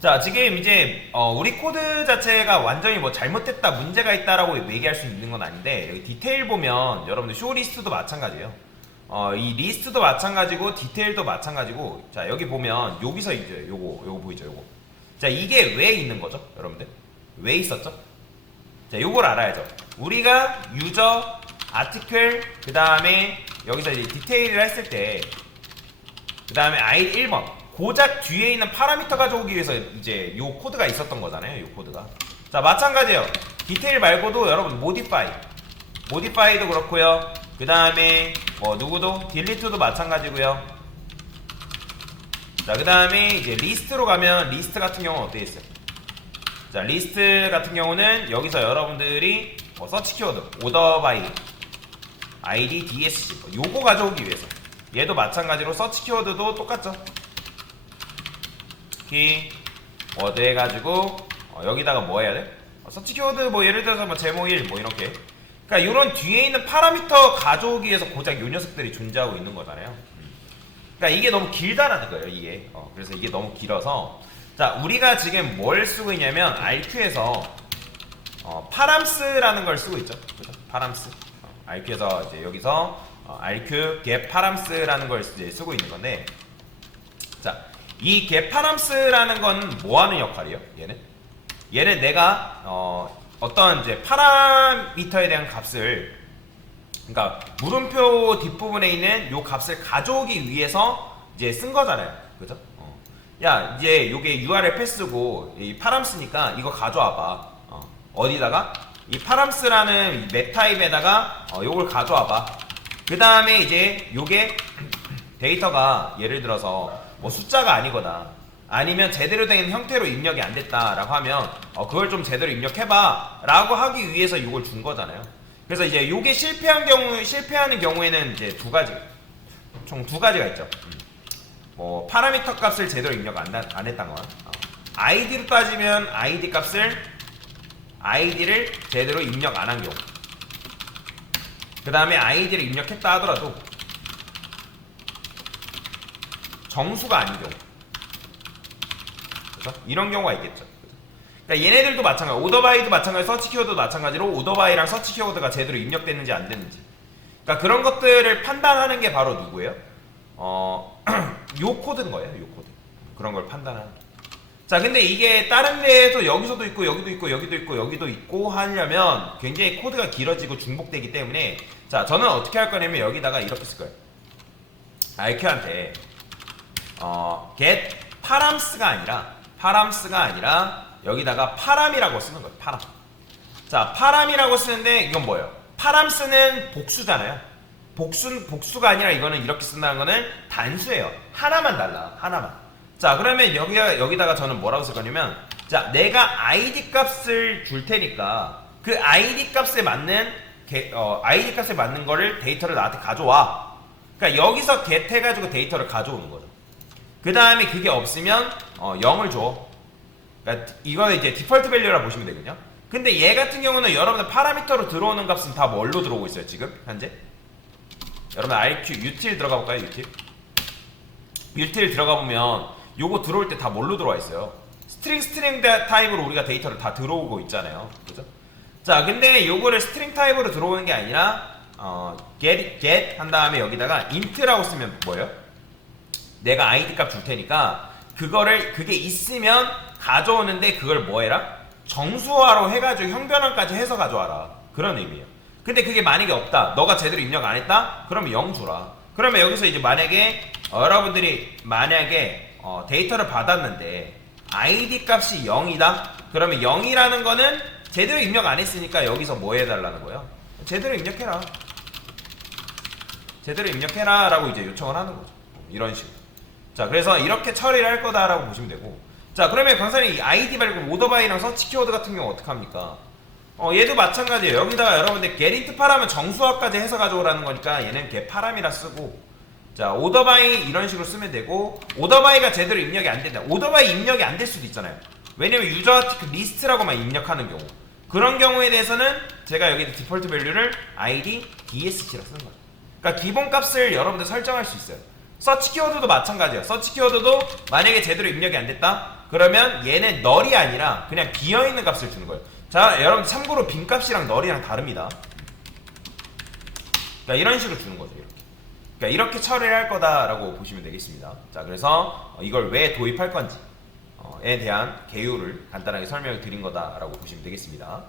자, 지금 이제 우리 코드 자체가 완전히 뭐 잘못됐다, 문제가 있다라고 얘기할 수 있는 건 아닌데, 여기 디테일 보면 여러분들 쇼 리스트도 마찬가지예요. 이 리스트도 마찬가지고 디테일도 마찬가지고, 자 여기 보면 여기서 이제 요거 보이죠, 요거. 자, 이게 왜 있는 거죠, 여러분들? 왜 있었죠? 자, 요걸 알아야죠. 우리가 유저, 아티클, 그 다음에 여기서 이제 디테일을 했을 때, 그 다음에 아이디 1번. 고작 뒤에 있는 파라미터 가져오기 위해서 이제 요 코드가 있었던 거잖아요, 요 코드가. 자, 마찬가지예요. 디테일 말고도 여러분 모디파이도 그렇고요. 그 다음에 누구도 딜리트도 마찬가지고요. 자, 그 다음에 이제 리스트로 가면 리스트 같은 경우는 어떻게 있어요? 자, 리스트 같은 경우는 여기서 여러분들이 서치 키워드 오더 바이 id dsc 요거 가져오기 위해서, 얘도 마찬가지로 서치 키워드도 똑같죠. 워드 해가지고 여기다가 뭐 해야 돼? 서치 키워드 뭐 예를 들어서 뭐 제목 1 뭐 이렇게. 그러니까 이런 뒤에 있는 파라미터 가져오기 위해서 고작 요 녀석들이 존재하고 있는 거잖아요. 그러니까 이게 너무 길다라는 거예요, 이게. 그래서 이게 너무 길어서, 자, 우리가 지금 뭘 쓰고 있냐면 RQ에서 파람스라는 걸 쓰고 있죠. 그죠? 파람스. RQ에서 이제 여기서 RQ get 파람스라는 걸 이제 쓰고 있는 건데, 자, 이 getParams라는 건 뭐 하는 역할이에요? 얘는 내가 어떤 이제 파라미터에 대한 값을, 그러니까 물음표 뒷부분에 있는 요 값을 가져오기 위해서 이제 쓴 거잖아요. 그죠? 야, 이제 요게 URL 패스고 이 파람스니까 이거 가져와봐. 어디다가? 이 파람스라는 맵 타입에다가 요걸 가져와봐. 그 다음에 이제 요게 데이터가 예를 들어서 뭐 숫자가 아니거나 아니면 제대로 된 형태로 입력이 안 됐다라고 하면 그걸 좀 제대로 입력해봐 라고 하기 위해서 이걸 준 거잖아요. 그래서 이제 요게 실패하는 경우에는 이제 총 두 가지가 있죠. 뭐 파라미터 값을 제대로 입력 안 했다는 건, 아이디로 따지면 아이디를 제대로 입력 안 한 경우, 그 다음에 아이디를 입력했다 하더라도 정수가 아닌 경우, 그렇죠? 이런 경우가 있겠죠. 그러니까 얘네들도 마찬가지, 오더바이도 마찬가지, 서치 키워드도 마찬가지로 오더바이랑 서치 키워드가 제대로 입력됐는지 안 됐는지, 그러니까 그런 것들을 판단하는 게 바로 누구예요? 요 코드인 거예요, 요 코드. 그런 걸 판단하는. 자, 근데 이게 다른 데에도 여기서도 있고 여기도 있고 여기도 있고 여기도 있고 하려면 굉장히 코드가 길어지고 중복되기 때문에, 자, 저는 어떻게 할 거냐면 여기다가 이렇게 쓸 거예요. RQ한테 get 파람스가 아니라 여기다가 파람이라고 쓰는 거예요. 파람. 자, 파람이라고 쓰는데 이건 뭐예요? 파람스는 복수잖아요. 복수가 아니라 이거는 이렇게 쓴다는 거는 단수예요. 하나만 달라. 하나만. 자, 그러면 여기다가 저는 뭐라고 쓸 거냐면, 자, 내가 id 값을 줄 테니까 그 id 값에 맞는 거를 데이터를 나한테 가져와. 그러니까 여기서 get 해가지고 데이터를 가져오는 거죠. 그 다음에 그게 없으면 0을 줘. 그러니까 이거는 이제 디폴트 밸류라 보시면 되거든요. 근데 얘 같은 경우는 여러분들 파라미터로 들어오는 값은 다 뭘로 들어오고 있어요, 지금 현재? 여러분 RQ util 들어가 볼까요? util 들어가 보면 요거 들어올 때 다 뭘로 들어와 있어요? 스트링 타입으로 우리가 데이터를 다 들어오고 있잖아요. 그죠? 자, 근데 요거를 스트링 타입으로 들어오는 게 아니라 get 한 다음에 여기다가 int라고 쓰면 뭐예요? 내가 id 값 줄 테니까 그게 있으면 가져오는데, 그걸 뭐 해라? 정수화로 해가지고 형변환까지 해서 가져와라. 그런 의미예요. 근데 그게 만약에 없다, 너가 제대로 입력 안 했다? 그러면 0 주라. 그러면 여기서 이제 만약에 여러분들이 데이터를 받았는데 id 값이 0이다? 그러면 0이라는 거는 제대로 입력 안 했으니까 여기서 뭐 해달라는 거예요? 제대로 입력해라. 제대로 입력해라 라고 이제 요청을 하는 거죠. 이런 식으로. 자, 그래서 이렇게 처리를 할 거다라고 보시면 되고, 자, 그러면 강사님 이 id 말고 오더바이랑 서치 키워드 같은 경우 어떡합니까? 얘도 마찬가지예요. 여기다가 여러분들 getInt 파람은 정수화까지 해서 가져오라는 거니까 얘는 getParam이라 쓰고, 자, 오더바이 이런 식으로 쓰면 되고, 오더바이가 제대로 입력이 안 된다. 오더바이 입력이 안 될 수도 있잖아요. 왜냐면 유저 아티클 리스트라고만 입력하는 경우, 그런 경우에 대해서는 제가 여기 디폴트 밸류를 id dsc라 쓰는 거예요. 그러니까 기본 값을 여러분들 설정할 수 있어요. 서치 키워드도 마찬가지예요. 서치 키워드도 만약에 제대로 입력이 안 됐다? 그러면 얘는 널이 아니라 그냥 비어있는 값을 주는 거예요. 자, 여러분 참고로 빈값이랑 널이랑 다릅니다. 그러니까 이런 식으로 주는 거죠. 이렇게. 그러니까 이렇게 처리를 할 거다라고 보시면 되겠습니다. 자, 그래서 이걸 왜 도입할 건지 에 대한 개요를 간단하게 설명을 드린 거다라고 보시면 되겠습니다.